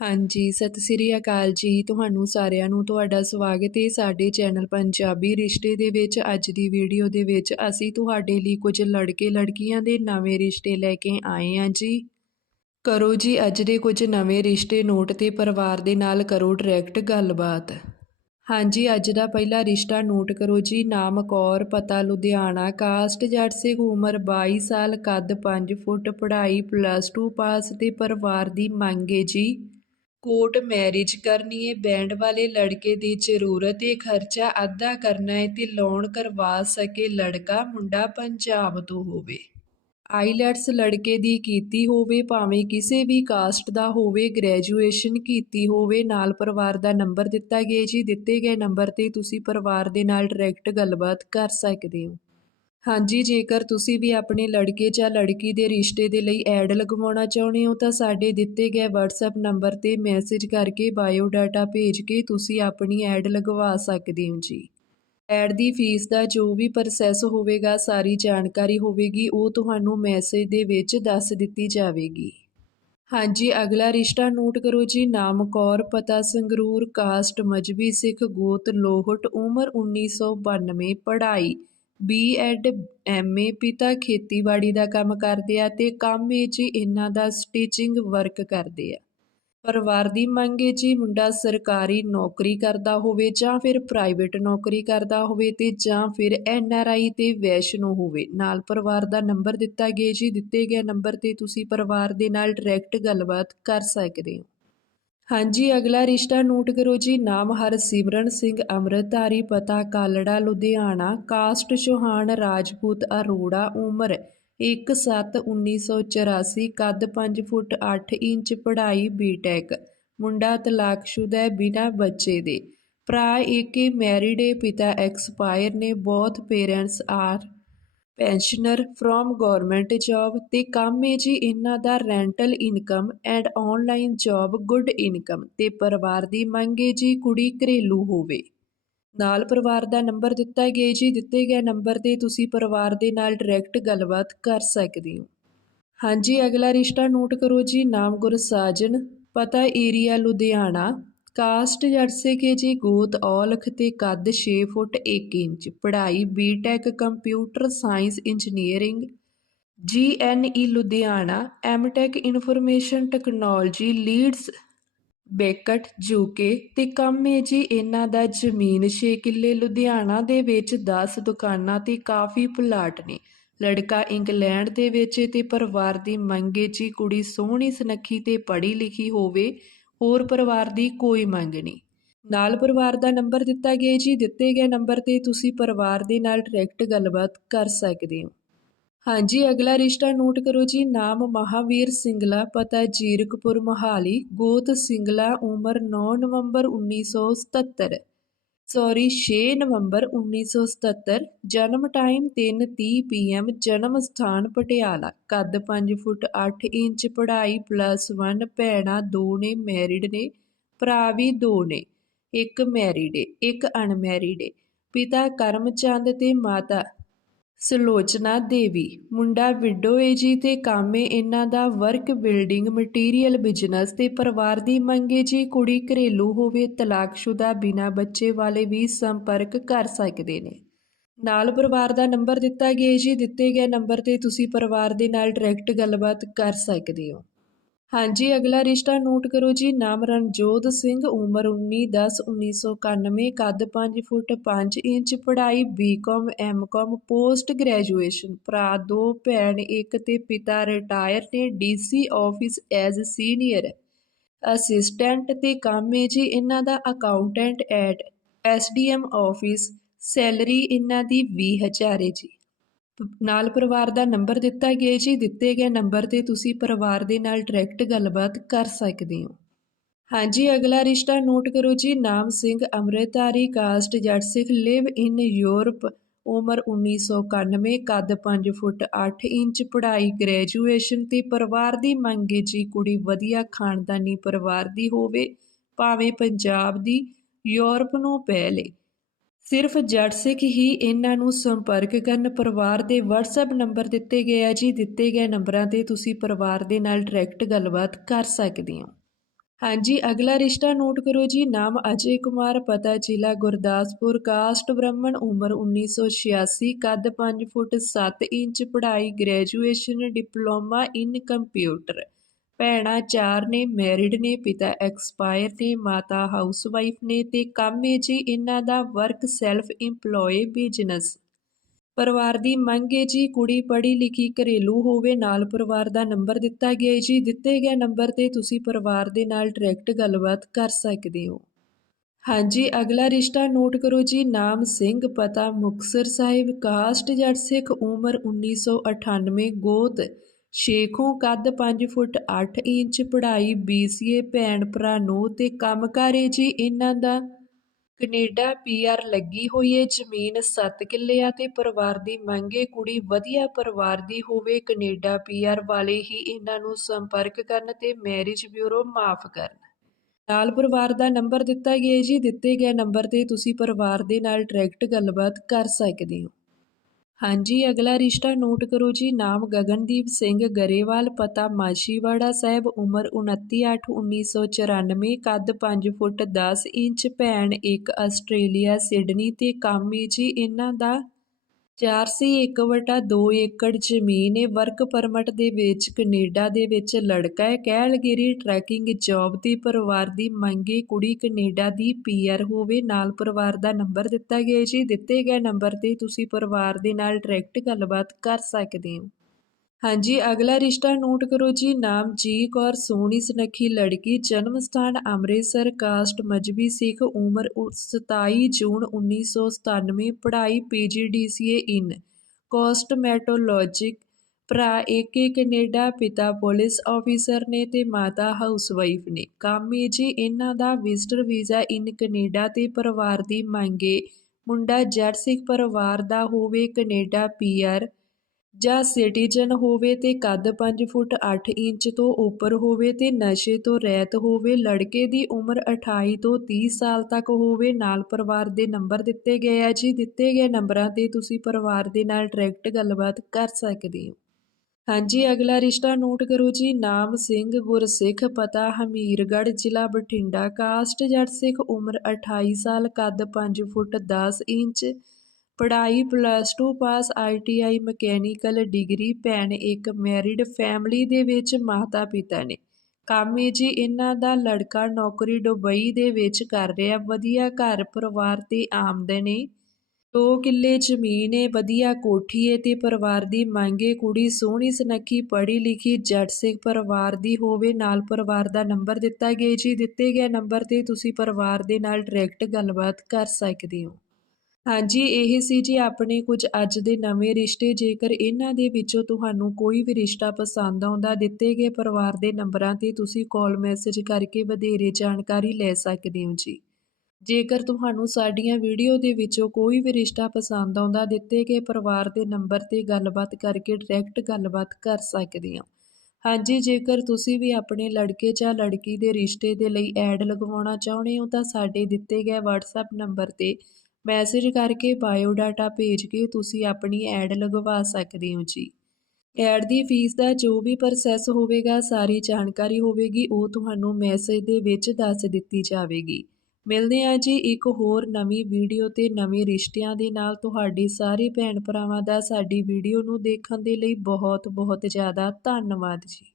ਹਾਂਜੀ, ਸਤਿ ਸ੍ਰੀ ਅਕਾਲ ਜੀ। ਤੁਹਾਨੂੰ ਸਾਰਿਆਂ ਨੂੰ ਤੁਹਾਡਾ ਸਵਾਗਤ ਹੈ ਸਾਡੇ ਚੈਨਲ ਪੰਜਾਬੀ ਰਿਸ਼ਤੇ ਦੇ ਵਿੱਚ। ਅੱਜ ਦੀ ਵੀਡੀਓ ਦੇ ਵਿੱਚ ਅਸੀਂ ਤੁਹਾਡੇ ਲਈ ਕੁਝ ਲੜਕੇ ਲੜਕੀਆਂ ਦੇ ਨਵੇਂ ਰਿਸ਼ਤੇ ਲੈ ਕੇ ਆਏ ਹਾਂ ਜੀ। ਕਰੋ ਜੀ, ਅੱਜ ਦੇ ਕੁਝ ਨਵੇਂ ਰਿਸ਼ਤੇ ਨੋਟ ਤੇ ਪਰਿਵਾਰ ਦੇ ਨਾਲ ਕਰੋ ਡਾਇਰੈਕਟ ਗੱਲਬਾਤ। ਹਾਂਜੀ, ਅੱਜ ਦਾ ਪਹਿਲਾ ਰਿਸ਼ਤਾ ਨੋਟ ਕਰੋ ਜੀ। ਨਾਮ ਕੌਰ, ਪਤਾ ਲੁਧਿਆਣਾ, ਕਾਸਟ, ਜੱਟ ਸਿੰਘ ਉਮਰ 22 ਸਾਲ, ਕੱਦ 5 ਫੁੱਟ, ਪੜ੍ਹਾਈ ਪਲੱਸ 2 ਪਾਸ ਤੇ ਪਰਿਵਾਰ ਦੀ ਮੰਗ ਹੈ ਜੀ। ਕੋਰਟ ਮੈਰਿਜ ਕਰਨੀ ਏ, ਬੈਂਡ ਵਾਲੇ ਲੜਕੇ ਦੀ ਜ਼ਰੂਰਤ ਏ, ਖਰਚਾ ਅੱਧਾ ਕਰਨਾ ਹੈ ਤੇ ਲੋਨ ਕਰਵਾ ਸਕੇ ਲੜਕਾ, ਮੁੰਡਾ ਪੰਜਾਬ ਤੋਂ ਹੋਵੇ। ਆਈਲੈਟਸ ਲੜਕੇ ਦੀ ਕੀਤੀ ਹੋਵੇ, ਭਾਵੇਂ ਕਿਸੇ ਵੀ ਕਾਸਟ ਦਾ ਹੋਵੇ, ਗ੍ਰੈਜੂਏਸ਼ਨ ਕੀਤੀ ਹੋਵੇ, ਨਾਲ ਪਰਿਵਾਰ ਦਾ ਨੰਬਰ ਦਿੱਤਾ ਗਿਆ ਜੀ, ਦਿੱਤੇ ਗਏ ਨੰਬਰ ਤੇ ਤੁਸੀਂ ਪਰਿਵਾਰ ਦੇ ਨਾਲ ਡਾਇਰੈਕਟ ਗੱਲਬਾਤ ਕਰ ਸਕਦੇ ਹੋ। ਹਾਂਜੀ, ਜੇਕਰ ਤੁਸੀਂ ਵੀ ਆਪਣੇ ਲੜਕੇ ਜਾਂ ਲੜਕੀ ਦੇ ਰਿਸ਼ਤੇ ਦੇ ਲਈ ਐਡ ਲਗਵਾਉਣਾ ਚਾਹੁੰਦੇ ਹੋ, ਤਾਂ ਸਾਡੇ ਦਿੱਤੇ ਗਏ WhatsApp ਨੰਬਰ ਤੇ ਮੈਸੇਜ ਕਰਕੇ ਬਾਇਓ ਡਾਟਾ ਭੇਜ ਕੇ ਤੁਸੀਂ ਆਪਣੀ ਐਡ ਲਗਵਾ ਸਕਦੇ ਹੋ ਜੀ। ਐਡ ਦੀ ਫੀਸ ਦਾ ਜੋ ਵੀ ਪ੍ਰੋਸੈਸ ਹੋਵੇਗਾ, ਸਾਰੀ ਜਾਣਕਾਰੀ ਹੋਵੇਗੀ, ਉਹ ਤੁਹਾਨੂੰ ਮੈਸੇਜ ਦੇ ਵਿੱਚ ਦੱਸ ਦਿੱਤੀ ਜਾਵੇਗੀ। ਹਾਂਜੀ, ਅਗਲਾ ਰਿਸ਼ਤਾ ਨੋਟ ਕਰੋ ਜੀ। ਨਾਮ ਕੌਰ, ਪਤਾ ਸੰਗਰੂਰ, ਕਾਸਟ, ਮਜਬੀ ਸਿੱਖ, ਗੋਤ, ਲੋਹਟ, ਉਮਰ 1992 ਪੜ੍ਹਾਈ। ਬੀ ਐਡ, ਐਮ ਏ ਪਿਤਾ ਖੇਤੀਬਾੜੀ ਦਾ ਕੰਮ ਕਰਦੇ ਆ ਅਤੇ ਕੰਮ ਏ ਜੀ ਇਹਨਾਂ ਦਾ ਸਟਿਚਿੰਗ ਵਰਕ ਕਰਦੇ ਆ। ਪਰਿਵਾਰ ਦੀ ਮੰਗ ਹੈ ਜੀ ਮੁੰਡਾ ਸਰਕਾਰੀ ਨੌਕਰੀ ਕਰਦਾ ਹੋਵੇ ਜਾਂ ਫਿਰ ਪ੍ਰਾਈਵੇਟ ਨੌਕਰੀ ਕਰਦਾ ਹੋਵੇ ਅਤੇ ਜਾਂ ਫਿਰ ਐਨ ਆਰ ਆਈ ਤੇ ਵੈਸ਼ਨੋ ਹੋਵੇ। ਨਾਲ ਪਰਿਵਾਰ ਦਾ ਨੰਬਰ ਦਿੱਤਾ ਗਿਆ ਜੀ, ਦਿੱਤੇ ਗਏ ਨੰਬਰ ਤੇ ਤੁਸੀਂ ਪਰਿਵਾਰ ਦੇ ਨਾਲ ਡਾਇਰੈਕਟ ਗੱਲਬਾਤ ਕਰ ਸਕਦੇ ਹੋ। ਹਾਂਜੀ, ਅਗਲਾ ਰਿਸ਼ਤਾ ਨੋਟ ਕਰੋ ਜੀ। ਨਾਮ ਹਰਸਿਮਰਨ ਸਿੰਘ, ਅੰਮ੍ਰਿਤਧਾਰੀ, ਪਤਾ ਕਾਲੜਾ, ਲੁਧਿਆਣਾ। ਕਾਸਟ ਚੌਹਾਨ, ਰਾਜਪੂਤ ਅਰੋੜਾ, ਉਮਰ 1/7/1984 ਕੱਦ 5 ਫੁੱਟ 8 ਇੰਚ, ਪੜ੍ਹਾਈ ਬੀਟੈਕ ਮੁੰਡਾ ਤਲਾਕਸ਼ੁਦਾ ਹੈ ਬਿਨਾਂ ਬੱਚੇ ਦੇ। ਭਰਾ ਏਕੇ ਮੈਰਿਡ ਏ, ਪਿਤਾ ਐਕਸਪਾਇਰ ਨੇ। Both parents are pensioner from government job ਅਤੇ ਕੰਮ ਹੈ ਜੀ ਇਹਨਾਂ ਦਾ rental income and online job good income ਅਤੇ ਪਰਿਵਾਰ ਦੀ ਮੰਗ ਹੈ ਜੀ ਕੁੜੀ ਘਰੇਲੂ ਹੋਵੇ। ਨਾਲ ਪਰਿਵਾਰ ਦਾ ਨੰਬਰ ਦਿੱਤਾ ਗਿਆ ਜੀ, ਦਿੱਤੇ ਗਏ ਨੰਬਰ ਤੇ ਤੁਸੀਂ ਪਰਿਵਾਰ ਦੇ ਨਾਲ ਡਾਇਰੈਕਟ ਗੱਲਬਾਤ ਕਰ ਸਕਦੇ ਹੋ। ਹਾਂਜੀ, ਅਗਲਾ ਰਿਸ਼ਤਾ ਨੋਟ ਕਰੋ ਜੀ, ਨਾਮ ਗੁਰਸਾਜਨ, ਪਤਾ ਏਰੀਆ ਲੁਧਿਆਣਾ ਕਾਸਟ ਜਰਸੇ ਕੇ ਜੀ ਗੋਤ ਔਲਖ ਤੇ ਕੱਦ 6 ਫੁੱਟ 1 ਇੰਚ। ਪੜ੍ਹਾਈ BTech computer science engineering GNE Ludhiana MTech information technology Leeds Beckett UK ਤੇ ਕੰਮ ਹੈ ਜੀ ਇਹਨਾਂ ਦਾ ਜ਼ਮੀਨ 6 ਕਿੱਲੇ। ਲੁਧਿਆਣਾ ਦੇ ਵਿੱਚ 10 ਦੁਕਾਨਾਂ ਤੇ ਕਾਫੀ ਪਲਾਟ ਨੇ। ਲੜਕਾ ਇੰਗਲੈਂਡ ਦੇ ਵਿੱਚ ਤੇ ਪਰਿਵਾਰ ਦੀ ਮੰਗੇ ਜੀ ਕੁੜੀ ਸੋਹਣੀ ਸੁਨੱਖੀ ਤੇ ਪੜ੍ਹੀ ਲਿਖੀ ਹੋਵੇ। ਹੋਰ ਪਰਿਵਾਰ ਦੀ ਕੋਈ ਮੰਗ ਨਹੀਂ। ਨਾਲ ਪਰਿਵਾਰ ਦਾ ਨੰਬਰ ਦਿੱਤਾ ਗਿਆ ਜੀ। ਦਿੱਤੇ ਗਏ ਨੰਬਰ ਤੇ ਤੁਸੀਂ ਪਰਿਵਾਰ ਦੇ ਨਾਲ ਡਾਇਰੈਕਟ ਗੱਲਬਾਤ ਕਰ ਸਕਦੇ ਹੋ। ਹਾਂਜੀ, ਅਗਲਾ ਰਿਸ਼ਤਾ ਨੋਟ ਕਰੋ ਜੀ। ਨਾਮ ਮਹਾਵੀਰ ਸਿੰਗਲਾ, ਪਤਾ ਜੀਰਕਪੁਰ, ਮੋਹਾਲੀ। ਗੋਤ ਸਿੰਗਲਾ, ਉਮਰ 9 ਨਵੰਬਰ 1977 ਸੌਰੀ ਛੇ ਨਵੰਬਰ 1977 ਜਨਮ ਟਾਈਮ 3:30 ਪੀਐਮ ਜਨਮ ਸਥਾਨ ਪਟਿਆਲਾ। ਕੱਦ ਪੰਜ ਫੁੱਟ ਅੱਠ ਇੰਚ, ਪੜ੍ਹਾਈ ਪਲੱਸ 1 ਭੈਣਾਂ ਦੋ ਨੇ ਮੈਰਿਡ ਨੇ, ਭਰਾ ਵੀ ਦੋ ਨੇ ਇੱਕ ਮੈਰਿਡ ਏ, ਇੱਕ ਅਨਮੈਰਿਡ ਏ। ਪਿਤਾ ਕਰਮਚੰਦ ਤੇ ਮਾਤਾ ਸੁਲੋਚਨਾ ਦੇਵੀ, ਮੁੰਡਾ ਵਿਡੋ ਏ ਜੀ ਤੇ ਕਾਮੇ ਇਹਨਾਂ ਦਾ ਵਰਕ, ਬਿਲਡਿੰਗ, ਮਟੀਰੀਅਲ, ਬਿਜ਼ਨਸ ਤੇ ਪਰਿਵਾਰ ਦੀ ਮੰਗੇ ਜੀ ਕੁੜੀ ਘਰੇਲੂ ਹੋਵੇ, ਤਲਾਕਸ਼ੁਦਾ ਬਿਨਾ ਬੱਚੇ ਵਾਲੇ ਵੀ ਸੰਪਰਕ ਕਰ ਸਕਦੇ ਨੇ। ਨਾਲ ਪਰਿਵਾਰ ਦਾ ਨੰਬਰ ਦਿੱਤਾ ਗਿਆ ਜੀ, ਦਿੱਤੇ ਗਏ ਨੰਬਰ ਤੇ ਤੁਸੀਂ ਪਰਿਵਾਰ ਦੇ ਨਾਲ ਡਾਇਰੈਕਟ ਗੱਲਬਾਤ ਕਰ ਸਕਦੇ ਹੋ। ਹਾਂਜੀ, ਅਗਲਾ ਰਿਸ਼ਤਾ ਨੋਟ ਕਰੋ ਜੀ। ਨਾਮ ਰਣਜੋਤ ਸਿੰਘ, ਉਮਰ 19/10/1991 ਕੱਦ 5 ਫੁੱਟ 5 ਇੰਚ, ਪੜ੍ਹਾਈ ਬੀਕਾਮ ਐਮਕਾਮ ਪੋਸਟ ਗ੍ਰੈਜੂਏਸ਼ਨ ਭਰਾ ਦੋ, ਭੈਣ ਇੱਕ ਤੇ ਪਿਤਾ ਰਿਟਾਇਰ ਨੇ DC office as senior assistant ਤੇ ਕੰਮ ਹੈ ਜੀ, ਇਹਨਾਂ ਦਾ accountant at SDM office salary ਇਹਨਾਂ ਦੀ 20000 ਹੈ ਜੀ। ਨਾਲ ਪਰਿਵਾਰ ਦਾ ਨੰਬਰ ਦਿੱਤਾ ਗਿਆ ਜੀ। ਦਿੱਤੇ ਗਏ ਨੰਬਰ ਤੇ ਤੁਸੀਂ ਪਰਿਵਾਰ ਦੇ ਨਾਲ ਡਾਇਰੈਕਟ ਗੱਲਬਾਤ ਕਰ ਸਕਦੇ ਹੋ। ਹਾਂਜੀ, ਅਗਲਾ ਰਿਸ਼ਤਾ ਨੋਟ ਕਰੋ ਜੀ। ਨਾਮ ਸਿੰਘ, ਅੰਮ੍ਰਿਤਧਾਰੀ, ਕਾਸਟ ਜੱਟ ਸਿੱਖ ਲਿਵ ਇਨ ਯੂਰਪ, ਉਮਰ 1991 ਕੱਦ 5 ਫੁੱਟ 8 ਇੰਚ, ਪੜ੍ਹਾਈ, ਗ੍ਰੈਜੂਏਸ਼ਨ ਤੇ ਪਰਿਵਾਰ ਦੀ ਮੰਗ ਹੈ ਜੀ। ਕੁੜੀ ਵਧੀਆ ਖਾਨਦਾਨੀ ਪਰਿਵਾਰ ਦੀ ਹੋਵੇ, ਭਾਵੇਂ ਪੰਜਾਬ ਦੀ ਯੂਰਪ ਨੂੰ ਪਹਿਲੇ। ਸਿਰਫ ਜੱਟ ਸਿੱਖ ਹੀ ਇਹਨਾਂ ਨੂੰ ਸੰਪਰਕ ਕਰਨ ਪਰਿਵਾਰ ਦੇ WhatsApp ਨੰਬਰ ਦਿੱਤੇ ਗਏ ਆ ਜੀ। ਦਿੱਤੇ ਗਏ ਨੰਬਰਾਂ ਤੇ ਤੁਸੀਂ ਪਰਿਵਾਰ ਦੇ ਨਾਲ ਡਾਇਰੈਕਟ ਗੱਲਬਾਤ ਕਰ ਸਕਦੇ ਹੋ। ਹਾਂਜੀ, ਅਗਲਾ ਰਿਸ਼ਤਾ ਨੋਟ ਕਰੋ ਜੀ। ਨਾਮ ਅਜੇ ਕੁਮਾਰ, ਪਤਾ ਜ਼ਿਲ੍ਹਾ ਗੁਰਦਾਸਪੁਰ। ਕਾਸਟ ਬ੍ਰਾਹਮਣ, ਉਮਰ 1986 ਕੱਦ 5 ਫੁੱਟ 7 ਇੰਚ, ਪੜ੍ਹਾਈ ਗ੍ਰੈਜੂਏਸ਼ਨ ਡਿਪਲੋਮਾ ਇਨ ਕੰਪਿਊਟਰ ਭੈਣਾਂ ਚਾਰ ਨੇ ਮੈਰਿਡ ਨੇ, ਪਿਤਾ ਐਕਸਪਾਇਰ ਨੇ ਮਾਤਾ ਹਾਊਸਵਾਈਫ ਨੇ ਤੇ ਕੰਮ ਹੈ ਜੀ ਇਹਨਾਂ ਦਾ ਵਰਕ ਸੈਲਫ ਇੰਪਲੋਏ ਬਿਜ਼ਨਸ ਪਰਿਵਾਰ ਦੀ ਮੰਗ ਹੈ ਜੀ, ਕੁੜੀ ਪੜ੍ਹੀ ਲਿਖੀ ਘਰੇਲੂ ਹੋਵੇ, ਨਾਲ ਪਰਿਵਾਰ ਦਾ ਨੰਬਰ ਦਿੱਤਾ ਗਿਆ ਹੈ ਜੀ। ਦਿੱਤੇ ਗਏ ਨੰਬਰ ਤੇ ਤੁਸੀਂ ਪਰਿਵਾਰ ਦੇ ਨਾਲ ਡਾਇਰੈਕਟ ਗੱਲਬਾਤ ਕਰ ਸਕਦੇ ਹੋ। ਹਾਂਜੀ, ਅਗਲਾ ਰਿਸ਼ਤਾ ਨੋਟ ਕਰੋ ਜੀ, ਨਾਮ ਸਿੰਘ, ਪਤਾ ਮੁਕਤਸਰ ਸਾਹਿਬ ਕਾਸਟ ਜੱਟ ਸਿੱਖ, ਉਮਰ 1998 ਗੋਤ। ਸ਼ੇਖੋਂ ਕੱਦ 5 ਫੁੱਟ 8 ਇੰਚ ਪੜ੍ਹਾਈ BCA ਭੈਣ ਭਰਾ ਨੂੰ ਤੇ ਕੰਮਕਾਰ ਹੈ ਜੀ ਇਹਨਾਂ ਦਾ। ਕੈਨੇਡਾ ਪੀਆਰ ਲੱਗੀ ਹੋਈ ਹੈ ਜ਼ਮੀਨ 7 ਕਿੱਲੇ ਆ ਤੇ ਪਰਿਵਾਰ ਦੀ ਮੰਗੇ ਕੁੜੀ ਵਧੀਆ ਪਰਿਵਾਰ ਦੀ ਹੋਵੇ ਕੈਨੇਡਾ ਪੀਆਰ ਵਾਲੇ ਹੀ ਇਹਨਾਂ ਨੂੰ ਸੰਪਰਕ ਕਰਨ ਤੇ ਮੈਰਿਜ ਬਿਊਰੋ ਮਾਫ ਕਰਨ। ਨਾਲ ਪਰਿਵਾਰ ਦਾ ਨੰਬਰ ਦਿੱਤਾ ਗਿਆ ਜੀ। ਦਿੱਤੇ ਗਏ ਨੰਬਰ ਤੇ ਤੁਸੀਂ ਪਰਿਵਾਰ ਦੇ ਨਾਲ ਡਾਇਰੈਕਟ ਗੱਲਬਾਤ ਕਰ ਸਕਦੇ ਹੋ। ਹਾਂਜੀ, ਅਗਲਾ ਰਿਸ਼ਤਾ ਨੋਟ ਕਰੋ ਜੀ। ਨਾਮ ਗਗਨਦੀਪ ਸਿੰਘ ਗਰੇਵਾਲ, ਪਤਾ ਮਾਛੀਵਾੜਾ ਸਾਹਿਬ, ਉਮਰ 29/8/1994 ਕੱਦ 5 ਫੁੱਟ 10 ਇੰਚ, ਭੈਣ ਇੱਕ ਆਸਟ੍ਰੇਲੀਆ, ਸਿਡਨੀ ਤੇ ਕੰਮ ਜੀ। ਇਹਨਾਂ ਦਾ ਚਾਰ ਸੀ 1/2 ਏਕੜ ਜ਼ਮੀਨ ਹੈ ਵਰਕ ਪਰਮਟ ਦੇ ਵਿੱਚ ਕੈਨੇਡਾ ਦੇ ਵਿੱਚ ਲੜਕਾ ਹੈ ਕੈਲਗਰੀ ਟਰੈਕਿੰਗ ਜੌਬ ਦੀ ਪਰਿਵਾਰ ਦੀ ਮੰਗੇ ਕੁੜੀ ਕੈਨੇਡਾ ਦੀ ਪੀਆਰ ਹੋਵੇ। ਨਾਲ ਪਰਿਵਾਰ ਦਾ ਨੰਬਰ ਦਿੱਤਾ ਗਿਆ ਜੀ। ਦਿੱਤੇ ਗਏ ਨੰਬਰ ਤੇ ਤੁਸੀਂ ਪਰਿਵਾਰ ਦੇ ਨਾਲ ਡਾਇਰੈਕਟ ਗੱਲਬਾਤ ਕਰ ਸਕਦੇ ਹੋ। ਹਾਂਜੀ, ਅਗਲਾ ਰਿਸ਼ਤਾ ਨੋਟ ਕਰੋ ਜੀ। ਨਾਮ ਜੀ ਕੌਰ, ਸੋਹਣੀ ਸੁਨੱਖੀ ਲੜਕੀ, ਜਨਮ ਸਥਾਨ ਅੰਮ੍ਰਿਤਸਰ, ਕਾਸਟ ਮਜਬੀ ਸਿੱਖ, ਉਮਰ 27 ਜੂਨ 1997 ਪੜ੍ਹਾਈ ਪੀਜੀਡੀਸੀਏ ਇਨ। ਕੋਸਟਮੈਟੋਲੋਜਿਕ ਭਰਾ ਏਕੇ ਕੈਨੇਡਾ, ਪਿਤਾ ਪੁਲਿਸ ਆਫੀਸਰ ਨੇ ਤੇ ਮਾਤਾ ਹਾਊਸਵਾਈਫ ਨੇ। ਕੰਮ ਹੈ ਜੀ, ਇਹਨਾਂ ਦਾ ਵਿਜ਼ਟਰ ਵੀਜ਼ਾ ਇਨ ਕੈਨੇਡਾ ਤੇ ਪਰਿਵਾਰ ਦੀ ਮੰਗੇ ਮੁੰਡਾ ਜੱਟ ਸਿੱਖ ਪਰਿਵਾਰ ਦਾ ਹੋਵੇ, ਕੈਨੇਡਾ ਪੀਆਰ ਜਾਂ ਸਿਟੀਜ਼ਨ ਹੋਵੇ ਤੇ ਕੱਦ ਪੰਜ ਫੁੱਟ ਅੱਠ ਇੰਚ ਤੋਂ ਉੱਪਰ ਹੋਵੇ ਤੇ ਨਸ਼ੇ ਤੋਂ ਰਹਿਤ ਹੋਵੇ, ਲੜਕੇ ਦੀ ਉਮਰ 28 ਤੋਂ ਤੀਹ ਸਾਲ ਤੱਕ ਹੋਵੇ, ਨਾਲ ਪਰਿਵਾਰ ਦੇ ਨੰਬਰ ਦਿੱਤੇ ਗਏ ਆ ਜੀ। ਦਿੱਤੇ ਗਏ ਨੰਬਰਾਂ ਤੇ ਤੁਸੀਂ ਪਰਿਵਾਰ ਦੇ ਨਾਲ ਡਾਇਰੈਕਟ ਗੱਲਬਾਤ ਕਰ ਸਕਦੇ ਹੋ। ਹਾਂਜੀ, ਅਗਲਾ ਰਿਸ਼ਤਾ ਨੋਟ ਕਰੋ ਜੀ। ਨਾਮ ਸਿੰਘ ਗੁਰਸਿੱਖ, ਪਤਾ ਹਮੀਰਗੜ੍ਹ, ਜ਼ਿਲ੍ਹਾ ਬਠਿੰਡਾ। ਕਾਸਟ ਜੱਟ ਸਿੱਖ, ਉਮਰ 28 ਸਾਲ, ਕੱਦ 5 ਫੁੱਟ 10 ਇੰਚ ਪੜ੍ਹਾਈ plus two pass I T I mechanical degree ਭੈਣ ਇੱਕ ਮੈਰਿਡ ਫੈਮਿਲੀ ਦੇ ਵਿੱਚ ਮਾਤਾ ਪਿਤਾ ਨੇ। ਕੰਮ ਹੈ ਜੀ ਇਹਨਾਂ ਦਾ ਲੜਕਾ ਨੌਕਰੀ ਦੁਬਈ ਦੇ ਵਿੱਚ ਕਰ ਰਿਹਾ, ਵਧੀਆ ਘਰ ਪਰਿਵਾਰ ਤੇ ਆਮਦਨ ਹੈ ਦੋ ਕਿੱਲੇ ਜ਼ਮੀਨ ਏ, ਵਧੀਆ ਕੋਠੀ ਹੈ ਤੇ ਪਰਿਵਾਰ ਦੀ ਮੰਗੇ ਕੁੜੀ ਸੋਹਣੀ ਸੁਨੱਖੀ, ਪੜ੍ਹੀ ਲਿਖੀ, ਜੱਟ ਸਿੱਖ ਪਰਿਵਾਰ ਦੀ ਹੋਵੇ, ਨਾਲ ਪਰਿਵਾਰ ਦਾ ਨੰਬਰ ਦਿੱਤਾ ਗਿਆ ਜੀ। ਦਿੱਤੇ ਗਏ ਨੰਬਰ ਤੇ ਤੁਸੀਂ ਪਰਿਵਾਰ ਦੇ ਨਾਲ ਡਾਇਰੈਕਟ ਗੱਲਬਾਤ ਕਰ ਸਕਦੇ ਹੋ। ਹਾਂਜੀ, ਇਹ ਸੀ ਜੀ ਆਪਣੇ ਕੁਝ ਅੱਜ ਦੇ ਨਵੇਂ ਰਿਸ਼ਤੇ। ਜੇਕਰ ਇਹਨਾਂ ਦੇ ਵਿੱਚੋਂ ਤੁਹਾਨੂੰ ਕੋਈ ਵੀ ਰਿਸ਼ਤਾ ਪਸੰਦ ਆਉਂਦਾ, ਦਿੱਤੇ ਗਏ ਪਰਿਵਾਰ ਦੇ ਨੰਬਰਾਂ ਤੇ ਤੁਸੀਂ ਕਾਲ ਮੈਸੇਜ ਕਰਕੇ ਵਧੇਰੇ ਜਾਣਕਾਰੀ ਲੈ ਸਕਦੇ ਹੋ ਜੀ। ਜੇਕਰ ਤੁਹਾਨੂੰ ਸਾਡੀਆਂ ਵੀਡੀਓ ਦੇ ਵਿੱਚੋਂ ਕੋਈ ਵੀ ਰਿਸ਼ਤਾ ਪਸੰਦ ਆਉਂਦਾ, ਦਿੱਤੇ ਗਏ ਪਰਿਵਾਰ ਦੇ ਨੰਬਰ ਤੇ ਗੱਲਬਾਤ ਕਰਕੇ ਡਾਇਰੈਕਟ ਗੱਲਬਾਤ ਕਰ ਸਕਦੇ ਹੋ। ਹਾਂਜੀ, ਜੇਕਰ ਤੁਸੀਂ ਵੀ ਆਪਣੇ ਲੜਕੇ ਜਾਂ ਲੜਕੀ ਦੇ ਰਿਸ਼ਤੇ ਦੇ ਲਈ ਐਡ ਲਗਵਾਉਣਾ ਚਾਹੁੰਦੇ ਹੋ, ਤਾਂ ਸਾਡੇ ਦਿੱਤੇ ਗਏ WhatsApp ਨੰਬਰ ਤੇ ਮੈਸੇਜ ਕਰਕੇ ਬਾਇਓਡਾਟਾ ਭੇਜ ਕੇ ਤੁਸੀਂ ਆਪਣੀ ਐਡ ਲਗਵਾ ਸਕਦੇ ਹੋ ਜੀ। ਐਡ ਦੀ ਫੀਸ ਦਾ ਜੋ ਵੀ ਪ੍ਰੋਸੈਸ ਹੋਵੇਗਾ, ਸਾਰੀ ਜਾਣਕਾਰੀ ਹੋਵੇਗੀ, ਉਹ ਤੁਹਾਨੂੰ ਮੈਸੇਜ ਦੇ ਵਿੱਚ ਦੱਸ ਦਿੱਤੀ ਜਾਵੇਗੀ। ਮਿਲਦੇ ਹਾਂ ਜੀ ਇੱਕ ਹੋਰ ਨਵੀਂ ਵੀਡੀਓ ਤੇ ਨਵੇਂ ਰਿਸ਼ਤਿਆਂ ਦੇ ਨਾਲ। ਤੁਹਾਡੇ ਸਾਰੇ ਭੈਣ ਭਰਾਵਾਂ ਦਾ ਸਾਡੀ ਵੀਡੀਓ ਨੂੰ ਦੇਖਣ ਦੇ ਲਈ ਬਹੁਤ ਬਹੁਤ ਜ਼ਿਆਦਾ ਧੰਨਵਾਦ ਜੀ।